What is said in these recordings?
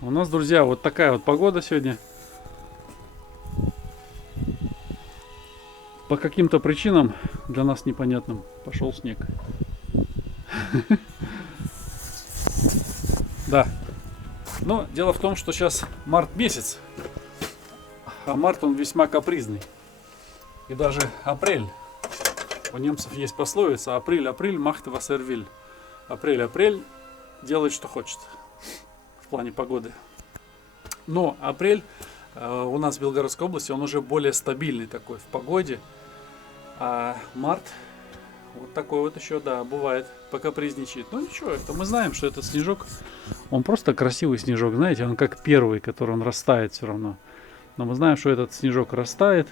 У нас, друзья, вот такая вот погода сегодня. По каким-то причинам, для нас непонятным, пошел снег. Да. Но дело в том, что сейчас март месяц. А март он весьма капризный. И даже апрель. У немцев есть пословица: апрель, апрель, махт вас эрвиль. Апрель, апрель, делает что хочет. В плане погоды. Но апрель у нас в Белгородской области, он уже более стабильный такой в погоде. А март вот такой вот еще, да, бывает, покапризничает. Ну ничего, это мы знаем, что этот снежок, он просто красивый снежок, знаете, он как первый, который он растает все равно. Но мы знаем, что этот снежок растает,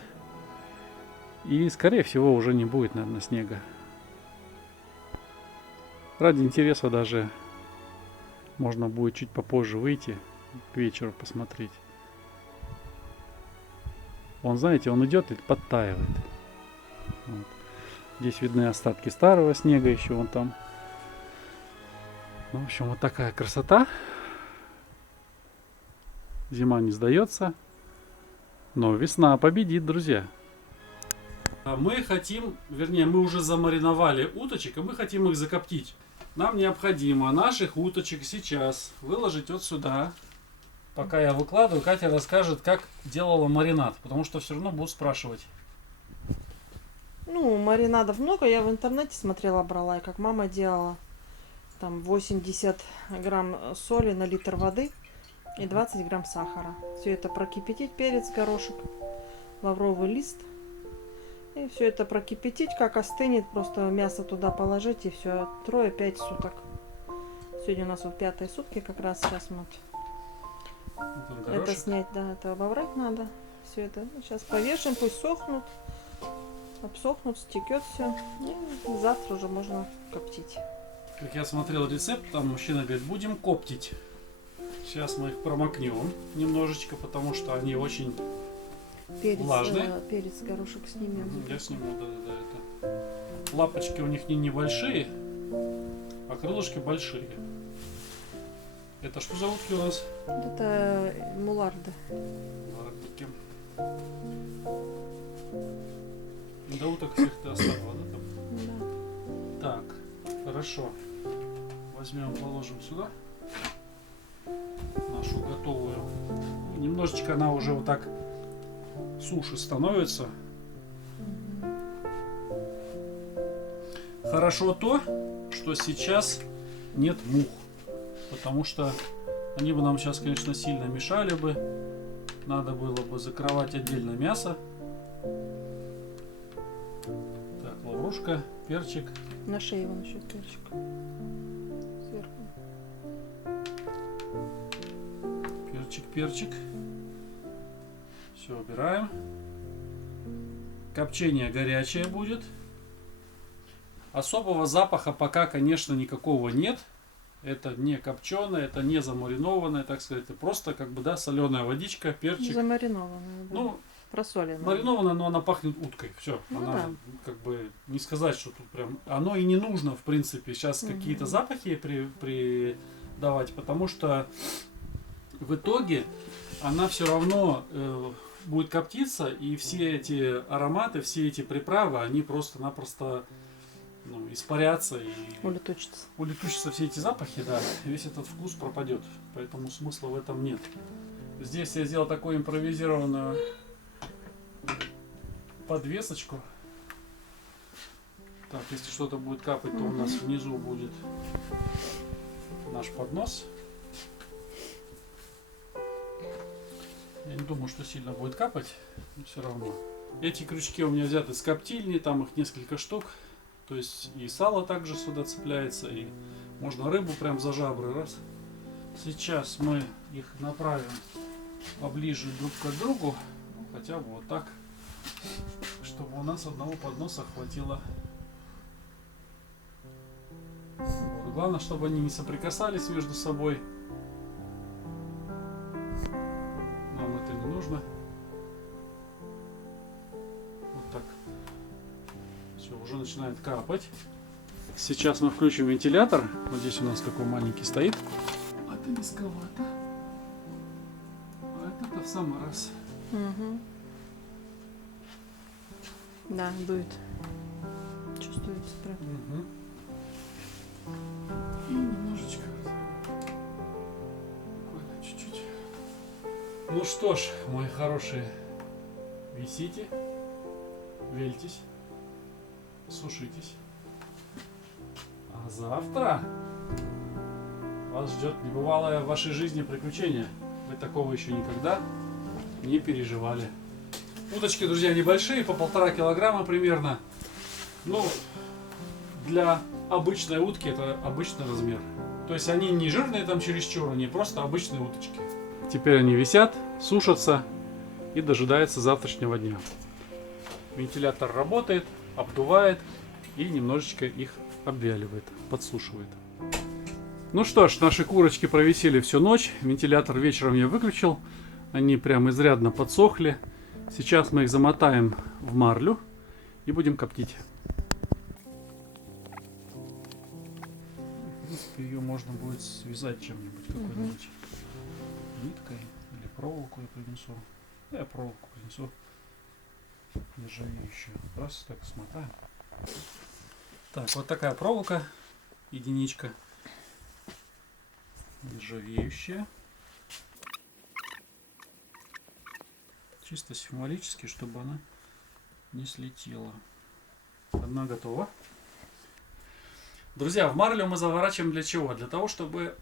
и скорее всего уже не будет, наверное, снега. Ради интереса даже можно будет чуть попозже выйти, к вечеру посмотреть. Он, знаете, он идет и подтаивает. Вот. Здесь видны остатки старого снега еще вон там. Ну, в общем, вот такая красота. Зима не сдается. Но весна победит, друзья. Мы хотим, вернее, мы уже замариновали уточек, и мы хотим их закоптить. Нам необходимо наших уточек сейчас выложить вот сюда. Пока я выкладываю, Катя расскажет, как делала маринад, потому что все равно будут спрашивать. Ну, маринадов много, я в интернете смотрела, брала, и как мама делала. Там 80 грамм соли на литр воды и 20 грамм сахара. Все это прокипятить, перец, горошек, лавровый лист. И все это прокипятить, как остынет, просто мясо туда положить, и все, 3-5 суток. Сегодня у нас вот 5-е сутки, как раз сейчас мы вот это снять, да, это обоврать надо. Все это сейчас повешаем, пусть сохнут. Обсохнут, стекет все. И завтра уже можно коптить. Как я смотрел рецепт, там мужчина говорит, будем коптить. Сейчас мы их промокнем немножечко, потому что они очень влажные. Перец, горошек снимем. Я сниму, да, это. Лапочки у них не небольшие, а крылышки большие. Это что за утки у нас? Это муларды. Мулардики. До уток всех ты оставила, да, там? Да. Так, хорошо. Возьмем, положим сюда нашу готовую. Немножечко она уже вот так суше становится. Хорошо то, что сейчас нет мух, потому что они бы нам сейчас, конечно, сильно мешали бы. Надо было бы закрывать отдельно мясо. Так, лаврушка, перчик. На шее вон еще перчик. Сверху. Перчик. Все, убираем. Копчение горячее будет. Особого запаха пока, конечно, никакого нет. Это не копченое, это не замаринованное, так сказать. Это просто как бы, да, соленая водичка, перчик. Замаринованная, да. Ну, просоленная. маринованная, но она пахнет уткой. Все. Ну, она да. как бы не сказать, что тут прям. Оно и не нужно, в принципе, сейчас какие-то запахи придавать, потому что в итоге она все равно будет коптиться, и все эти ароматы, все эти приправы, они просто-напросто испарятся и улетучатся все эти запахи, да, весь этот вкус пропадет, поэтому смысла в этом нет. Здесь я сделал такую импровизированную подвесочку. Так, если что-то будет капать, то у нас внизу будет наш поднос. Я не думаю, что сильно будет капать, но все равно. Эти крючки у меня взяты с коптильни, там их несколько штук. То есть и сало также сюда цепляется, и можно рыбу прям за жабры. Раз. Сейчас мы их направим поближе друг к другу, хотя бы вот так, чтобы у нас одного подноса хватило. Вот. Главное, чтобы они не соприкасались между собой. Нам это не нужно. Вот так. Все, уже начинает капать. Сейчас мы включим вентилятор. Вот здесь у нас такой маленький стоит. Это низковато. А это в самый раз. Угу. Да, дует. Чувствуется прям. Угу. И немножечко. Буквально чуть-чуть. Ну что ж, мои хорошие, висите, вельтесь, сушитесь. А завтра вас ждет небывалое в вашей жизни приключение. Вы такого еще никогда не переживали. Удочки, друзья, небольшие, по 1,5 килограмма примерно. Ну, для обычной утки это обычный размер. То есть они не жирные там чересчур, они просто обычные уточки. Теперь они висят, сушатся и дожидаются завтрашнего дня. Вентилятор работает, обдувает и немножечко их обвяливает, подсушивает. Ну что ж, наши курочки провисели всю ночь. Вентилятор вечером я выключил. Они прям изрядно подсохли. Сейчас мы их замотаем в марлю и будем коптить. В принципе, ее можно будет связать чем-нибудь, какой-нибудь ниткой или проволоку я принесу. Я проволоку принесу нержавеющую. Раз так смотаем. Так, вот такая проволока, единичка, нержавеющая. Чисто символически, чтобы она не слетела. Одна готова. Друзья, в марлю мы заворачиваем для чего? Для того, чтобы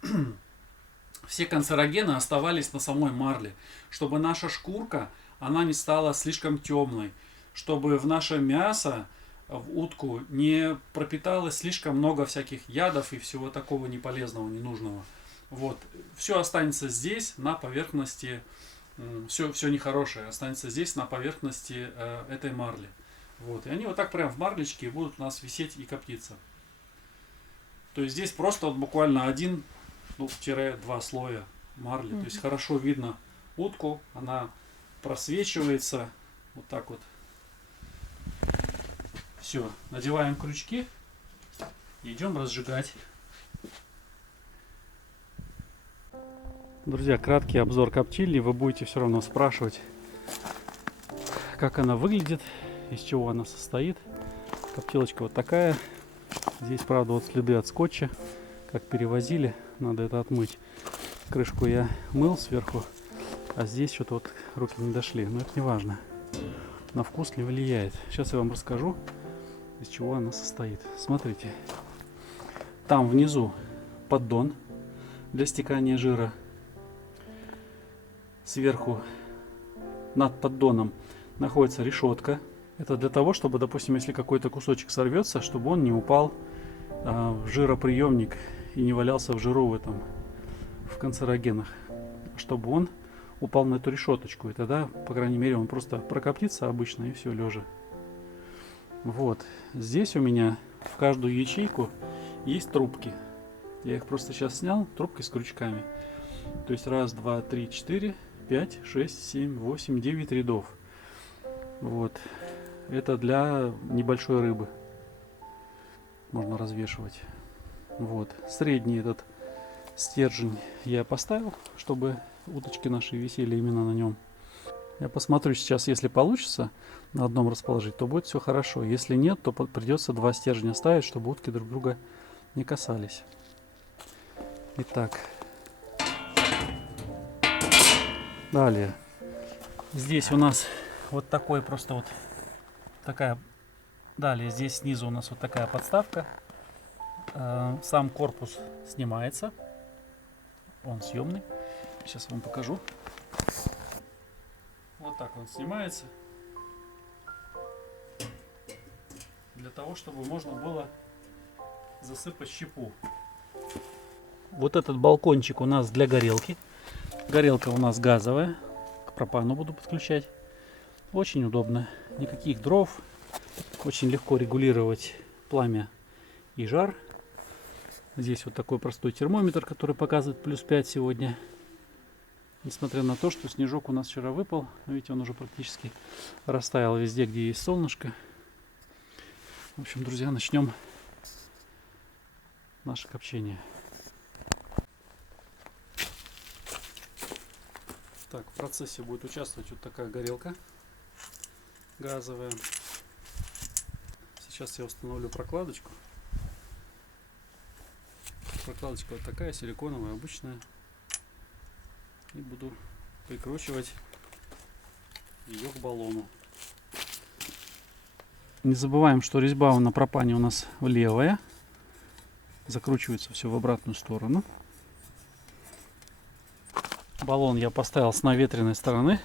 все канцерогены оставались на самой марле. Чтобы наша шкурка, она не стала слишком темной. Чтобы в наше мясо, в утку, не пропиталось слишком много всяких ядов и всего такого неполезного, ненужного. Вот. Все останется здесь, на поверхности. Все нехорошее останется здесь на поверхности этой марли. Вот. И они вот так прям в марлечке будут у нас висеть и коптиться. То есть здесь просто вот буквально 1-2 слоя марли. То есть хорошо видно утку, она просвечивается вот так вот. Все, надеваем крючки и идем разжигать. Друзья, краткий обзор коптильни. Вы будете все равно спрашивать, как она выглядит, из чего она состоит. Коптилочка вот такая. Здесь, правда, вот следы от скотча. Как перевозили, надо это отмыть. Крышку я мыл сверху, а здесь что-то вот руки не дошли. Но это не важно. На вкус не влияет. Сейчас я вам расскажу, из чего она состоит. Смотрите. Там внизу поддон для стекания жира. Сверху над поддоном находится решетка. Это для того, чтобы, допустим, если какой-то кусочек сорвется, чтобы он не упал в жироприемник и не валялся в жиру в канцерогенах. Чтобы он упал на эту решеточку. И тогда, по крайней мере, он просто прокоптится обычно и все лежа. Вот. Здесь у меня в каждую ячейку есть трубки. Я их просто сейчас снял, трубки с крючками. То есть 1, 2, 3, 4, 5, 6, 7, 8, 9 рядов. Вот. Это для небольшой рыбы. Можно развешивать. Вот. Средний этот стержень я поставил, чтобы уточки наши висели именно на нем. Я посмотрю сейчас, если получится на одном расположить, то будет все хорошо. Если нет, то придется 2 стержня ставить, чтобы утки друг друга не касались. Итак. Далее. Здесь у нас вот такой просто вот такая. Далее здесь снизу у нас вот такая подставка. Сам корпус снимается. Он съемный. Сейчас вам покажу. Вот так он снимается. Для того, чтобы можно было засыпать щепу. Вот этот балкончик у нас для горелки. Горелка у нас газовая. К пропану буду подключать. Очень удобно. Никаких дров. Очень легко регулировать пламя и жар. Здесь вот такой простой термометр, который показывает +5 сегодня. Несмотря на то, что снежок у нас вчера выпал. Видите, он уже практически растаял везде, где есть солнышко. В общем, друзья, начнем наше копчение. Так, в процессе будет участвовать вот такая горелка газовая. Сейчас я установлю прокладочку. Прокладочка вот такая, силиконовая, обычная. И буду прикручивать ее к баллону. Не забываем, что резьба на пропане у нас левая. Закручивается все в обратную сторону. Баллон я поставил с наветренной стороны,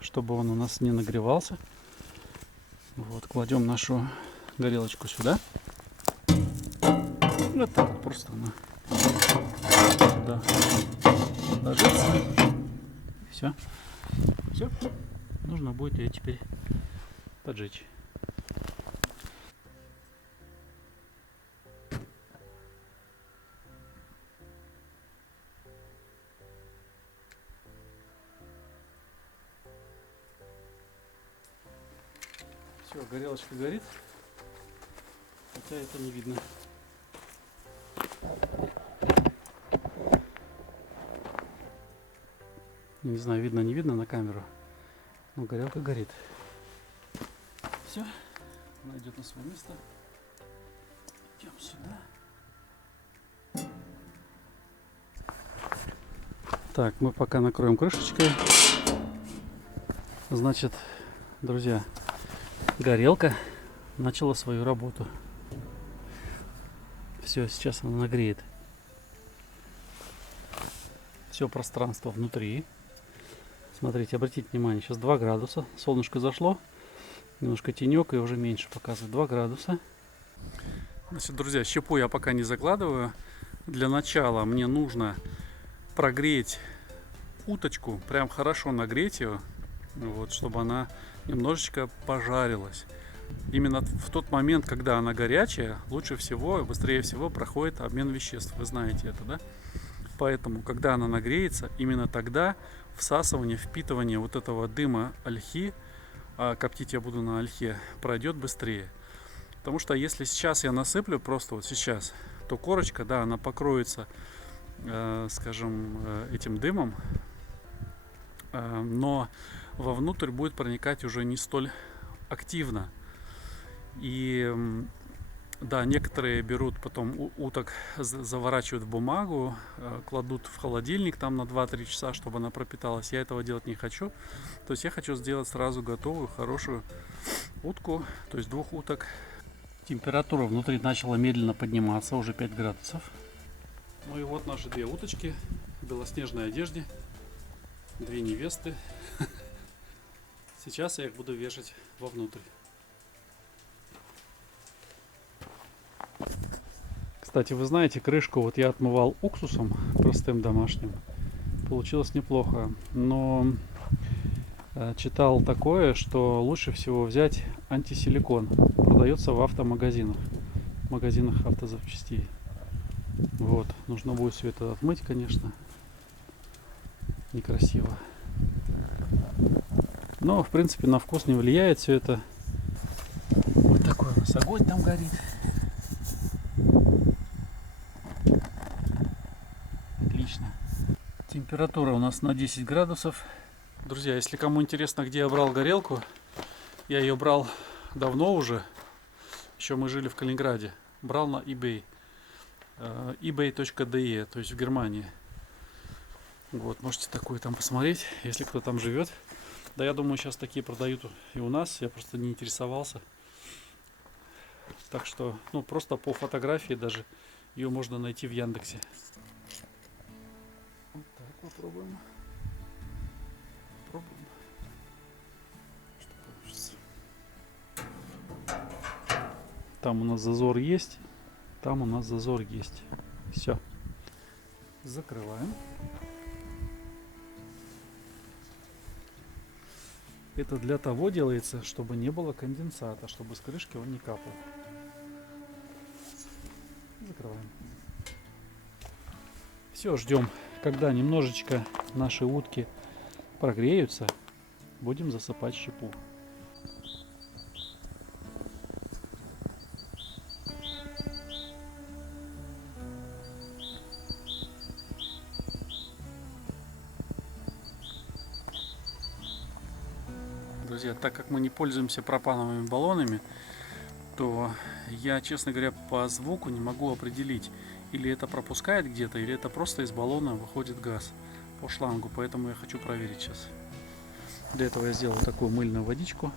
чтобы он у нас не нагревался. Вот, кладем нашу горелочку сюда. Вот так вот просто она сюда ложится. Все. Все. Нужно будет ее теперь поджечь. Все, горелочка горит, хотя это не видно. Не знаю, видно, не видно на камеру, но горелка горит. Все, она идет на свое место. Идем сюда. Так, мы пока накроем крышечкой. Значит, друзья, горелка начала свою работу. Все, сейчас она нагреет все пространство внутри. Смотрите, обратите внимание, сейчас 2 градуса. Солнышко зашло, немножко тенек и уже меньше показывает. 2 градуса. Значит, друзья, щепу я пока не закладываю. Для начала мне нужно прогреть уточку, прям хорошо нагреть ее, вот, чтобы она немножечко пожарилась. Именно в тот момент, когда она горячая, лучше всего, быстрее всего проходит обмен веществ. Вы знаете это, да? Поэтому, когда она нагреется, именно тогда всасывание, впитывание вот этого дыма ольхи, а коптить я буду на ольхе, пройдет быстрее. Потому что если сейчас я насыплю, просто вот сейчас, то корочка, да, она покроется, скажем, этим дымом, но вовнутрь будет проникать уже не столь активно. И да, некоторые берут потом уток, заворачивают в бумагу, кладут в холодильник там на 2-3 часа, чтобы она пропиталась. Я этого делать не хочу. То есть я хочу сделать сразу готовую, хорошую утку, то есть 2 уток. Температура внутри начала медленно подниматься, уже 5 градусов. Ну и вот наши 2 уточки в белоснежной одежде. 2 невесты. Сейчас я их буду вешать вовнутрь. Кстати, вы знаете, крышку вот я отмывал уксусом простым домашним. Получилось неплохо. Но читал такое, что лучше всего взять антисиликон. Продается в автомагазинах. В магазинах автозапчастей. Вот. Нужно будет все это отмыть, конечно. Некрасиво. Но, в принципе, на вкус не влияет все это. Вот такой у нас огонь там горит. Отлично. Температура у нас на 10 градусов. Друзья, если кому интересно, где я брал горелку, я ее брал давно уже. Еще мы жили в Калининграде. Брал на eBay. ebay.de, то есть в Германии. Вот, можете такую там посмотреть, если кто там живет. Да, я думаю, сейчас такие продают и у нас. Я просто не интересовался. Так что, ну, просто по фотографии даже ее можно найти в Яндексе. Вот так попробуем. Попробуем. Что получится. Там у нас зазор есть. Там у нас зазор есть. Все. Закрываем. Это для того делается, чтобы не было конденсата, чтобы с крышки он не капал. Закрываем. Все, ждем, когда немножечко наши утки прогреются, будем засыпать щепу. друзья, так как мы не пользуемся пропановыми баллонами, то я, честно говоря, по звуку не могу определить, или это пропускает где-то, или это просто из баллона выходит газ по шлангу. Поэтому я хочу проверить сейчас. Для этого я сделал такую мыльную водичку.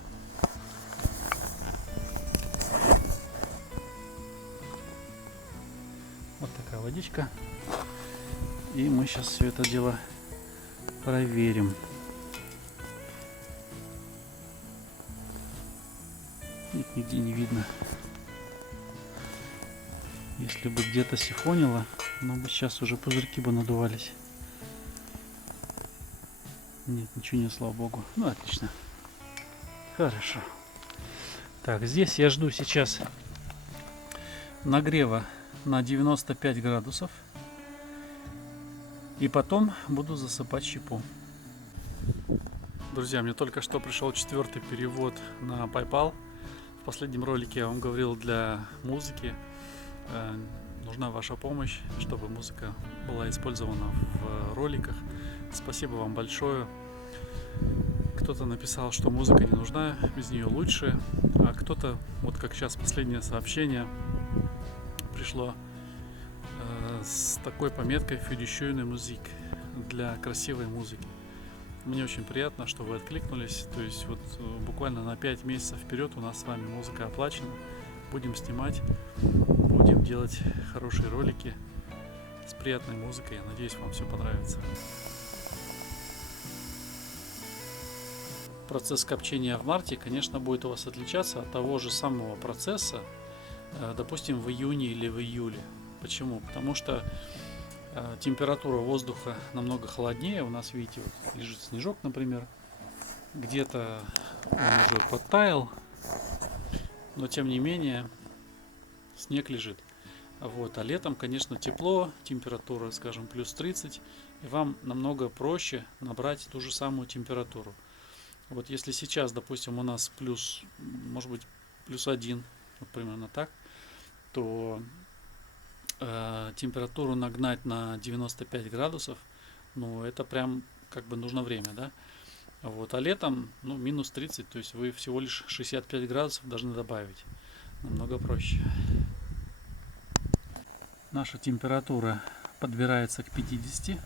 Вот такая водичка. И мы сейчас все это дело проверим. Нет, нигде не видно. Если бы где-то сифонило, но бы сейчас уже пузырьки бы надувались. Нет, ничего не, слава богу. Ну, отлично. Хорошо. Так, здесь я жду сейчас нагрева на 95 градусов. И потом буду засыпать щепу. Друзья, мне только что пришел 4-й перевод на PayPal. В последнем ролике я вам говорил, для музыки нужна ваша помощь, чтобы музыка была использована в роликах. Спасибо вам большое. Кто-то написал, что музыка не нужна, без нее лучше. А кто-то, вот как сейчас последнее сообщение пришло с такой пометкой «Für die schöne Musik», для красивой музыки. Мне очень приятно, что вы откликнулись. То есть вот буквально на 5 месяцев вперед у нас с вами музыка оплачена. Будем снимать, будем делать хорошие ролики с приятной музыкой. Я надеюсь, вам все понравится. Процесс копчения в марте, конечно, будет у вас отличаться от того же самого процесса, допустим, в июне или в июле. Почему? Потому что температура воздуха намного холоднее. У нас, видите, вот лежит снежок, например. Где-то он уже подтаял, но тем не менее снег лежит. Вот. А летом, конечно, тепло, температура, скажем, плюс 30, и вам намного проще набрать ту же самую температуру. Вот если сейчас, допустим, у нас плюс, может быть, плюс 1, вот примерно так, то температуру нагнать на 95 градусов, ну, это прям как бы нужно время, да? Вот. А летом, ну, минус 30, то есть вы всего лишь 65 градусов должны добавить. Намного проще. Наша температура подбирается к 50.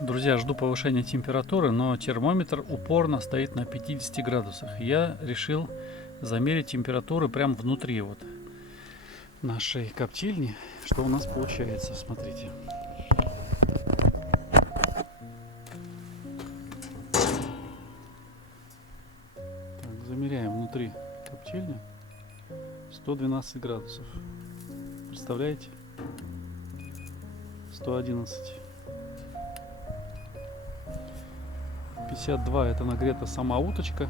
Друзья, жду повышения температуры, но термометр упорно стоит на 50 градусах. Я решил замерить температуру прямо внутри вот нашей коптильни. Что у нас получается, смотрите. Так, замеряем внутри коптильни. 112 градусов. Представляете? 111. 52 это нагрета сама уточка,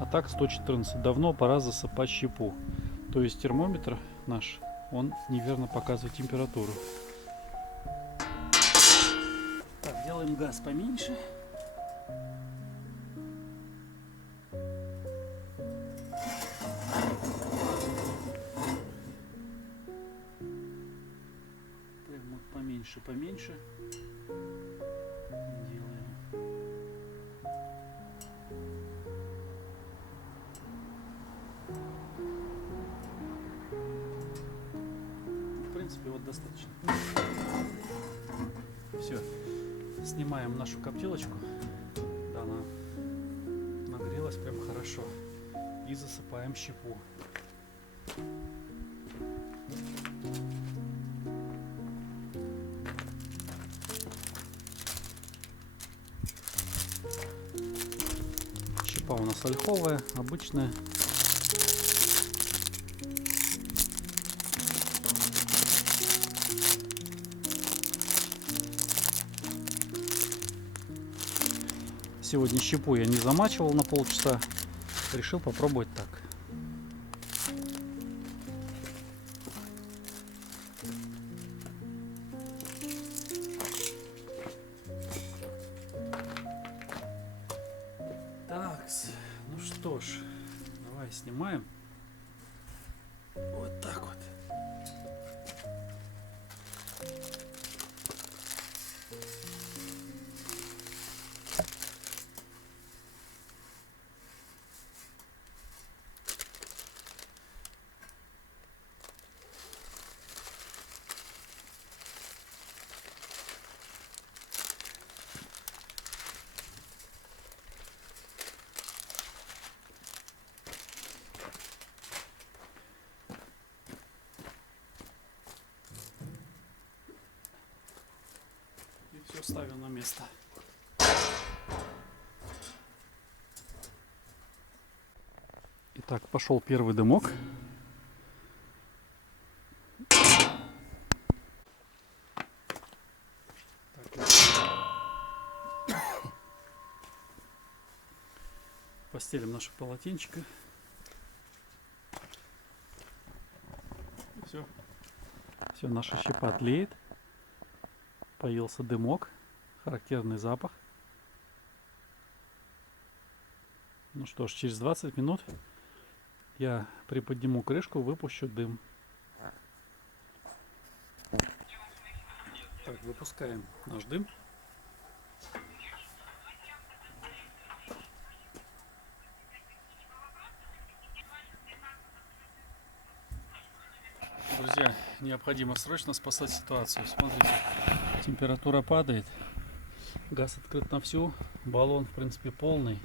а так 114. Давно пора засыпать щепу. То есть термометр наш, он неверно показывает температуру. Так, делаем газ поменьше. Прям вот поменьше. В принципе, вот достаточно. Все, снимаем нашу коптилочку. Да, она нагрелась прям хорошо. И засыпаем щепу. Щепа у нас ольховая, обычная. Сегодня щепу я не замачивал на полчаса. Решил попробовать так. Такс, ну что ж, давай снимаем. Вот так вот. Все ставим на место. Итак, пошел первый дымок. Постелим наше полотенчико. Все. Все, наша щепа тлеет. Появился дымок. Характерный запах. Ну что ж, через 20 минут я приподниму крышку, выпущу дым. Так, выпускаем наш дым. Друзья, необходимо срочно спасать ситуацию. Смотрите, температура падает, газ открыт на всю, баллон в принципе полный,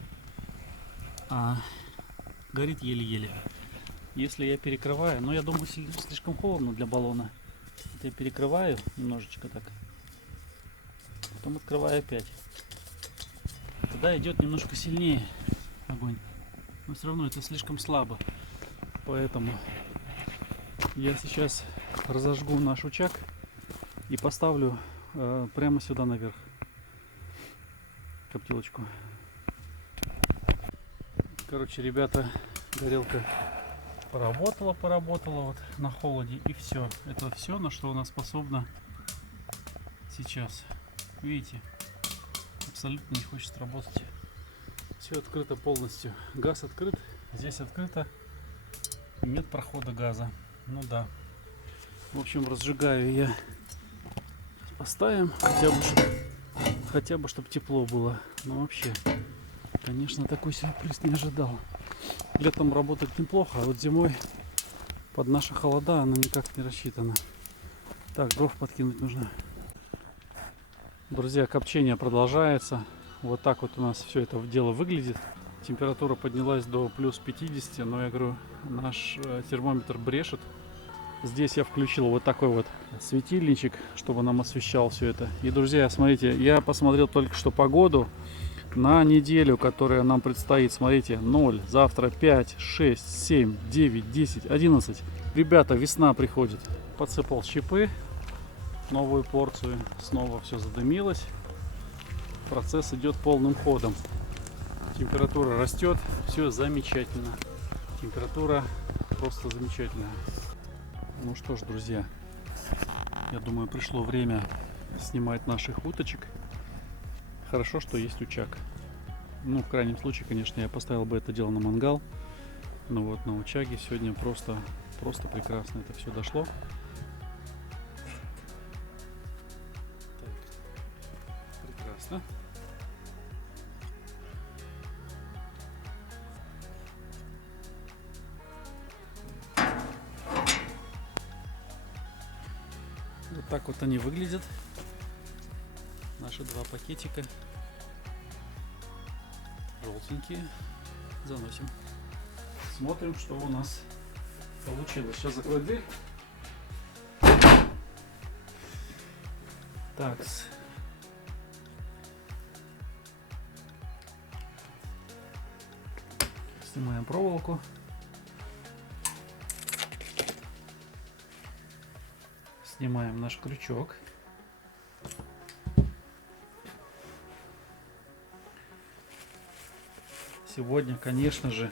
а горит еле-еле. Если я перекрываю, но я думаю, слишком холодно для баллона. Я перекрываю немножечко так, потом открываю опять. Тогда идет немножко сильнее огонь, но все равно это слишком слабо. Поэтому я сейчас разожгу наш очаг и поставлю прямо сюда наверх коптилочку. Короче, ребята, горелка поработала вот на холоде, и все. Это все, на что она способна сейчас. Видите, абсолютно не хочет работать. Все открыто полностью. Газ открыт, здесь открыто. Нет прохода газа. Ну да. В общем, разжигаю я. Поставим, хотя бы чтобы тепло было. Но вообще, конечно, такой сюрприз не ожидал. Летом работает неплохо, а вот зимой под наши холода она никак не рассчитана. Так, дров подкинуть нужно. Друзья, копчение продолжается. Вот так вот у нас все это дело выглядит. Температура поднялась до плюс 50, но я говорю, наш термометр брешет. Здесь я включил вот такой вот светильничек, чтобы нам освещал все это. И, друзья, смотрите, я посмотрел только что погоду на неделю, которая нам предстоит. Смотрите, 0, завтра 5, 6, 7, 9, 10, 11. Ребята, весна приходит. Подсыпал щепы, новую порцию. Снова все задымилось. Процесс идет полным ходом. Температура растет, все замечательно. Температура просто замечательная. Ну что ж, друзья, я думаю, пришло время снимать наших уточек. Хорошо, что есть очаг. Ну, в крайнем случае, конечно, я поставил бы это дело на мангал. Но вот на очаге сегодня просто прекрасно это все дошло. Так, прекрасно. Вот так вот они выглядят. Наши два пакетика. Желтенькие. Заносим. Смотрим, что у нас получилось. Сейчас закрою дверь. Так. Снимаем проволоку. Снимаем наш крючок. сегодня, конечно же,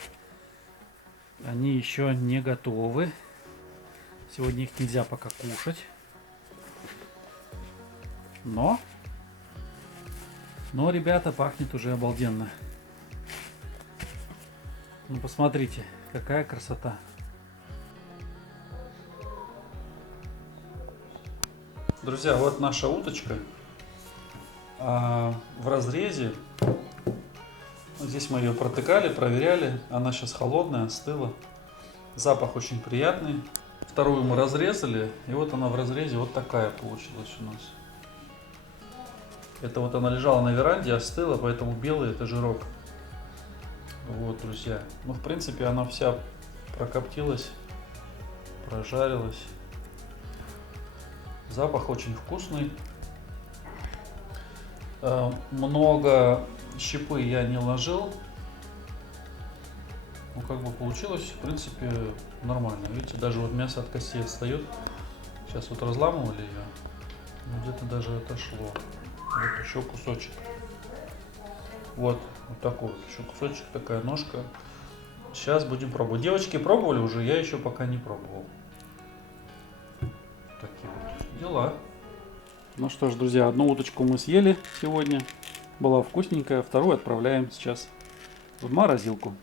они еще не готовы. Сегодня их нельзя пока кушать. Но, ребята, пахнет уже обалденно. Ну, посмотрите, какая красота. Друзья, вот наша уточка. В разрезе. Здесь мы ее протыкали, проверяли. Она сейчас холодная, остыла. Запах очень приятный. Вторую мы разрезали. И вот она в разрезе вот такая получилась у нас. Это вот она лежала на веранде, остыла, поэтому белый это жирок. Вот, друзья. Ну, в принципе, она вся прокоптилась, прожарилась. Запах очень вкусный. Много щепы я не ложил. Ну, как бы получилось, в принципе, нормально. Видите, даже вот мясо от кости отстает. Сейчас вот разламывали ее. Ну, где-то даже отошло. Вот еще кусочек. Вот такой вот еще кусочек, такая ножка. Сейчас будем пробовать. Девочки пробовали уже, я еще пока не пробовал. Такие вот дела. Ну что ж, друзья, одну уточку мы съели сегодня. Была вкусненькая, вторую отправляем сейчас в морозилку.